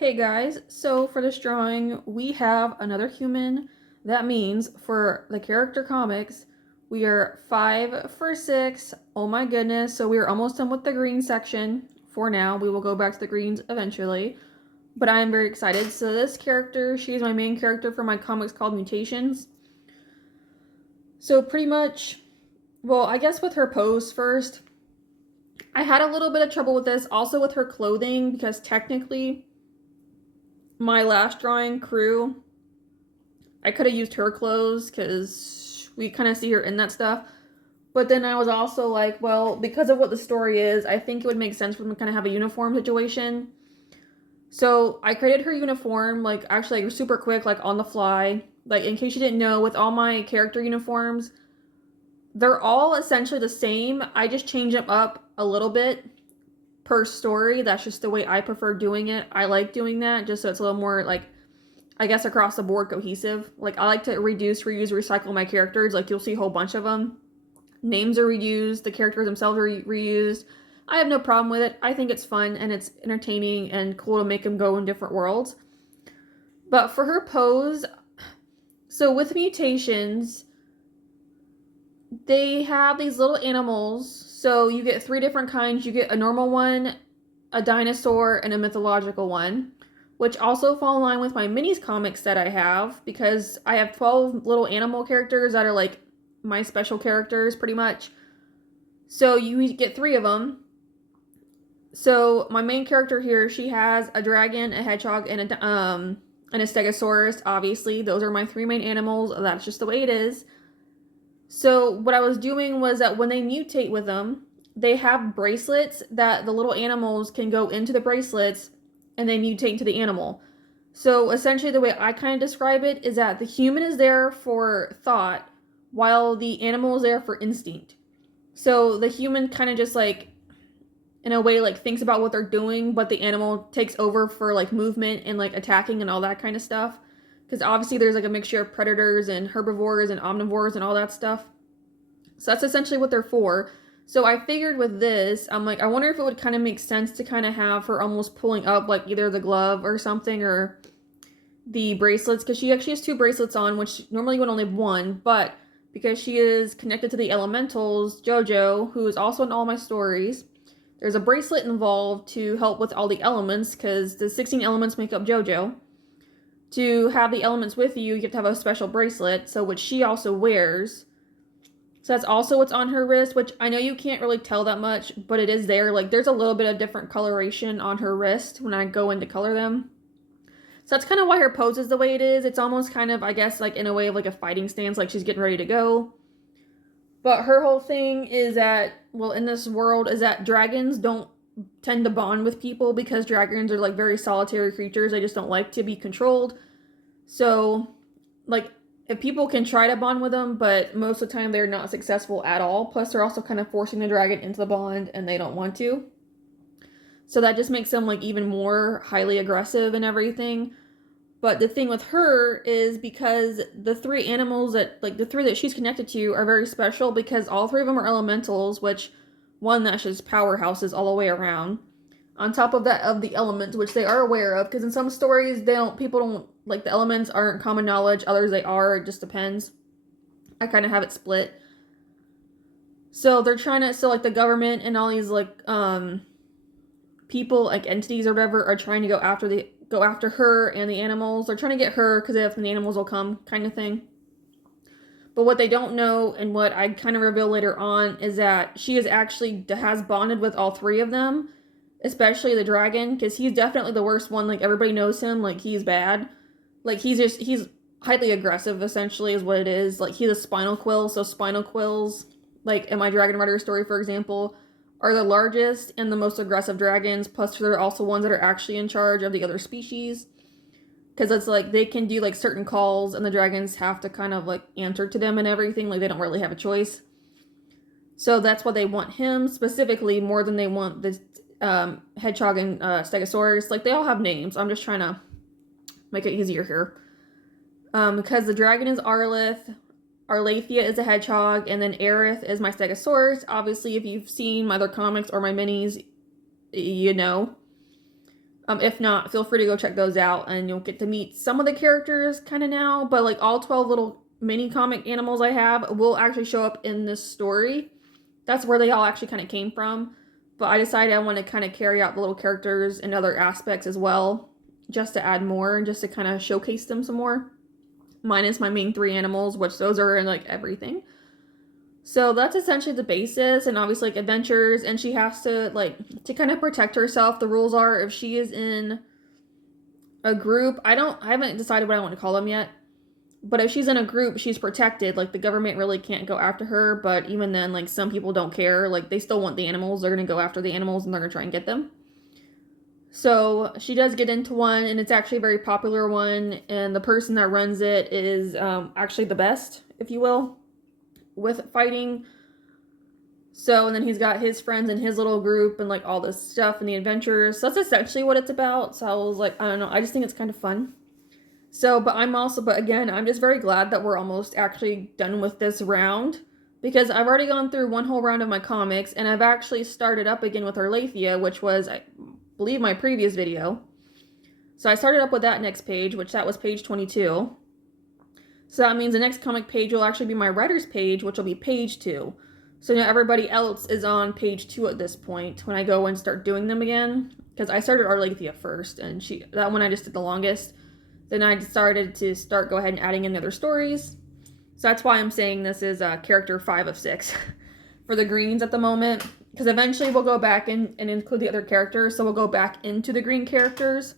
Hey guys, so for this drawing, we have another human. That means for the character comics, we are 5 for 6. Oh my goodness, so we are almost done with the green section for now. We will go back to the greens eventually, but I am very excited. So this character, she's my main character for my comics called Mutations. So pretty much, well, I guess with her pose first, I had a little bit of trouble with this, also with her clothing, because technically my last drawing crew, I could have used her clothes because we kind of see her in that stuff. But then I was also like, well, because of what the story is, I think it would make sense for them to kind of have a uniform situation. So I created her uniform, like actually like super quick, like on the fly. Like in case you didn't know, with all my character uniforms, they're all essentially the same. I just change them up a little bit per story. That's just the way I prefer doing it. I like doing that just so it's a little more like, I guess, across the board cohesive. Like I like to reduce, reuse, recycle my characters. Like you'll see a whole bunch of them. Names are reused, the characters themselves are reused. I have no problem with it. I think it's fun and it's entertaining and cool to make them go in different worlds. But for her pose, so with mutations, they have these little animals. So you get 3 different kinds. You get a normal one, a dinosaur, and a mythological one, which also fall in line with my minis comics that I have, because I have 12 little animal characters that are like my special characters pretty much. So you get 3 of them. So my main character here, she has a dragon, a hedgehog, and a stegosaurus. Obviously, those are my 3 main animals. That's just the way it is. So what I was doing was that when they mutate with them, they have bracelets that the little animals can go into the bracelets and they mutate into the animal. So essentially the way I kind of describe it is that the human is there for thought while the animal is there for instinct. So the human kind of just like, in a way, like thinks about what they're doing, but the animal takes over for like movement and like attacking and all that kind of stuff. Because obviously there's like a mixture of predators and herbivores and omnivores and all that stuff. So that's essentially what they're for. So I figured with this, I'm like, I wonder if it would kind of make sense to kind of have her almost pulling up like either the glove or something or the bracelets, because she actually has 2 bracelets on, which normally you would only have 1, but because she is connected to the elementals, JoJo, who is also in all my stories, there's a bracelet involved to help with all the elements, because the 16 elements make up JoJo. To have the elements with you, you have to have a special bracelet, so which she also wears. So that's also what's on her wrist, which I know you can't really tell that much, but it is there. Like there's a little bit of different coloration on her wrist when I go in to color them. So that's kind of why her pose is the way it is. It's almost kind of, I guess, like in a way of like a fighting stance, like she's getting ready to go. But her whole thing is that, well, in this world, is that dragons don't tend to bond with people because dragons are like very solitary creatures. They just don't like to be controlled. So, like, if people can try to bond with them, but most of the time they're not successful at all. Plus, they're also kind of forcing the dragon into the bond and they don't want to. So that just makes them like even more highly aggressive and everything. But the thing with her is because the 3 animals that, like the 3 that she's connected to are very special because all 3 of them are elementals, which one that's just powerhouses all the way around. On top of that, of the elements, which they are aware of, because in some stories people don't, like the elements aren't common knowledge, others they are, it just depends. I kind of have it split. So they're trying to, so like the government and all these like people, like entities or whatever, are trying to go after her and the animals. They're trying to get her because if the animals will come, kind of thing. But what they don't know, and what I kind of reveal later on, is that she is actually has bonded with all 3 of them, especially the dragon, because he's definitely the worst one. Like everybody knows him, like he's bad. Like he's highly aggressive, essentially, is what it is. Like he's a spinal quill, so spinal quills, like in my Dragon Rider story, for example, are the largest and the most aggressive dragons, plus they're also ones that are actually in charge of the other species. Because it's like they can do like certain calls and the dragons have to kind of like answer to them and everything. Like they don't really have a choice. So that's why they want him specifically more than they want the hedgehog and stegosaurus. Like they all have names. I'm just trying to make it easier here. Because the dragon is Arlith, Arlathea is a hedgehog, and then Aerith is my stegosaurus. Obviously, if you've seen my other comics or my minis, you know. If not, feel free to go check those out, and you'll get to meet some of the characters kind of now, but like all 12 little mini comic animals I have will actually show up in this story. That's where they all actually kind of came from, but I decided I want to kind of carry out the little characters in other aspects as well, just to add more and just to kind of showcase them some more, minus my main 3 animals, which those are in like everything. So that's essentially the basis, and obviously like adventures, and she has to like to kind of protect herself. The rules are if she is in a group, I haven't decided what I want to call them yet, but if she's in a group, she's protected. Like the government really can't go after her, but even then, like some people don't care. Like they still want the animals. They're gonna go after the animals and they're gonna try and get them. So she does get into one, and it's actually a very popular one, and the person that runs it is actually the best, if you will, with fighting. So, and then he's got his friends in his little group and like all this stuff and the adventures. So that's essentially what it's about. So I was like, I don't know, I just think it's kind of fun. So, but again, I'm just very glad that we're almost actually done with this round, because I've already gone through one whole round of my comics, and I've actually started up again with Arlathea, which was, I believe, my previous video. So I started up with that next page, which that was page 22. So that means the next comic page will actually be my writer's page, which will be page 2. So now everybody else is on page 2 at this point when I go and start doing them again. Because I started Arlathea first, and that one I just did the longest. Then I started to go ahead and adding in the other stories. So that's why I'm saying this is character 5 of 6 for the greens at the moment. Because eventually we'll go back and include the other characters. So we'll go back into the green characters.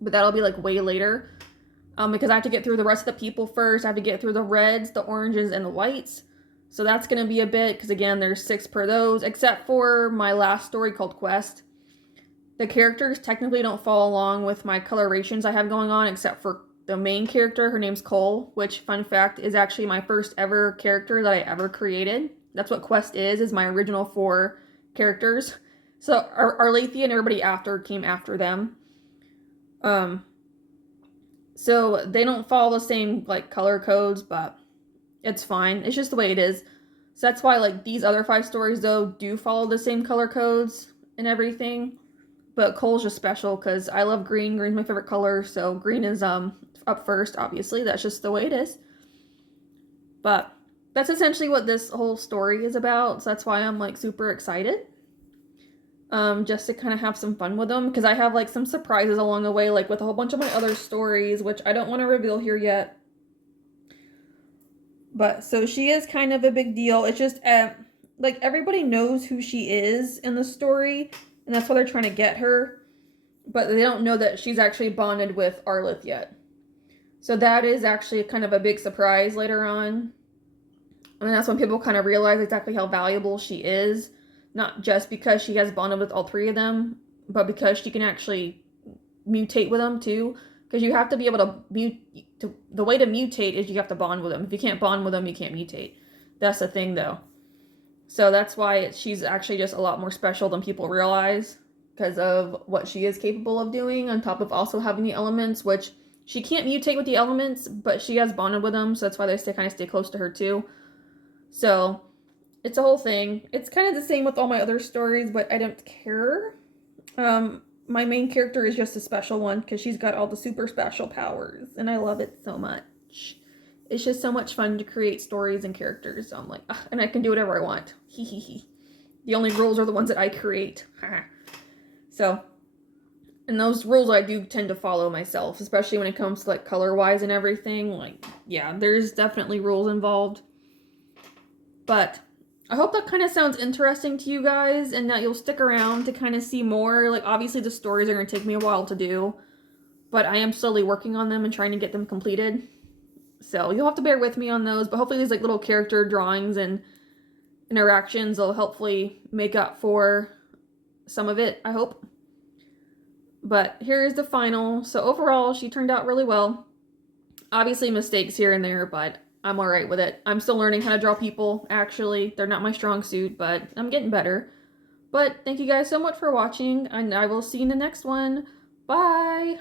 But that'll be like way later. Because I have to get through the rest of the people first. I have to get through the reds, the oranges, and the whites. So that's going to be a bit, because again, there's 6 per those, except for my last story called Quest. The characters technically don't follow along with my colorations I have going on, except for the main character. Her name's Cole, which, fun fact, is actually my first ever character that I ever created. That's what Quest is my original 4 characters. So Arlathea and everybody after came after them. So they don't follow the same like color codes, but it's fine. It's just the way it is. So that's why like these other 5 stories though do follow the same color codes and everything. But Cole's just special because I love green. Green's my favorite color, so green is up first, obviously. That's just the way it is. But that's essentially what this whole story is about. So that's why I'm like super excited. Just to kind of have some fun with them, because I have like some surprises along the way, like with a whole bunch of my other stories, which I don't want to reveal here yet. But so she is kind of a big deal. It's just like everybody knows who she is in the story, and that's why they're trying to get her, but they don't know that she's actually bonded with Arlith yet. So that is actually kind of a big surprise later on, and that's when people kind of realize exactly how valuable she is. Not just because she has bonded with all 3 of them, but because she can actually mutate with them too. Because you have to be able to the way to mutate is you have to bond with them. If you can't bond with them, you can't mutate. That's the thing though. So that's why she's actually just a lot more special than people realize, because of what she is capable of doing, on top of also having the elements, which she can't mutate with the elements, but she has bonded with them, so that's why they kind of stay close to her too. So it's a whole thing. It's kind of the same with all my other stories, but I don't care. My main character is just a special one because she's got all the super special powers, and I love it so much. It's just so much fun to create stories and characters. So I'm like, ugh, and I can do whatever I want. Hee hee hee. The only rules are the ones that I create. So, and those rules I do tend to follow myself, especially when it comes to like color-wise and everything. Like, yeah, there's definitely rules involved. But I hope that kind of sounds interesting to you guys, and that you'll stick around to kind of see more. Like, obviously the stories are going to take me a while to do, but I am slowly working on them and trying to get them completed. So you'll have to bear with me on those, but hopefully these like little character drawings and interactions will hopefully make up for some of it, I hope. But here is the final. So overall, she turned out really well. Obviously mistakes here and there, but I'm alright with it. I'm still learning how to draw people, actually. They're not my strong suit, but I'm getting better. But thank you guys so much for watching, and I will see you in the next one. Bye!